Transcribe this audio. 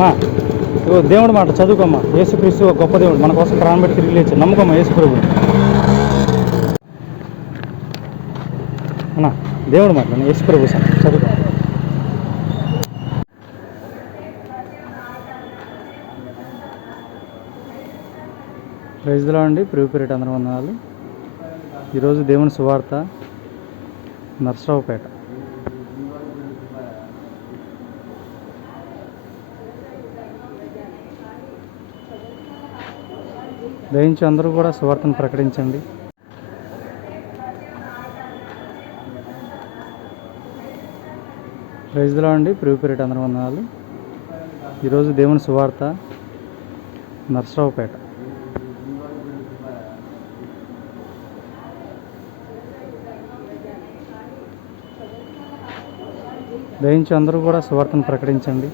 మా దేవుడు మాట చదువుకోమ్మా. యేసుక్రీస్తు ఒక గొప్ప దేవుడు. మన కోసం ప్రాణం పెట్టి తిరిగి లేచి నమ్ముకోమ్మా యేసు ప్రభు అన్నా దేవుడు మాట యేసు ప్రభు సార్ చదువుకో. ప్రైజ్లో అండి. ప్రివ్యూపేరేట్ అందరం వందనాలు. ఈరోజు దేవుని సువార్త నర్సరావుపేట. దయించి అందరూ కూడా సువార్తను ప్రకటించండి. ప్రైజ్లో అండి. ప్రివ్యూ పీరియడ్ అందరం వందనాలు. ఈరోజు దేవుని సువార్త నర్సరావుపేట. దయించి అందరూ కూడా సువార్తను ప్రకటించండి.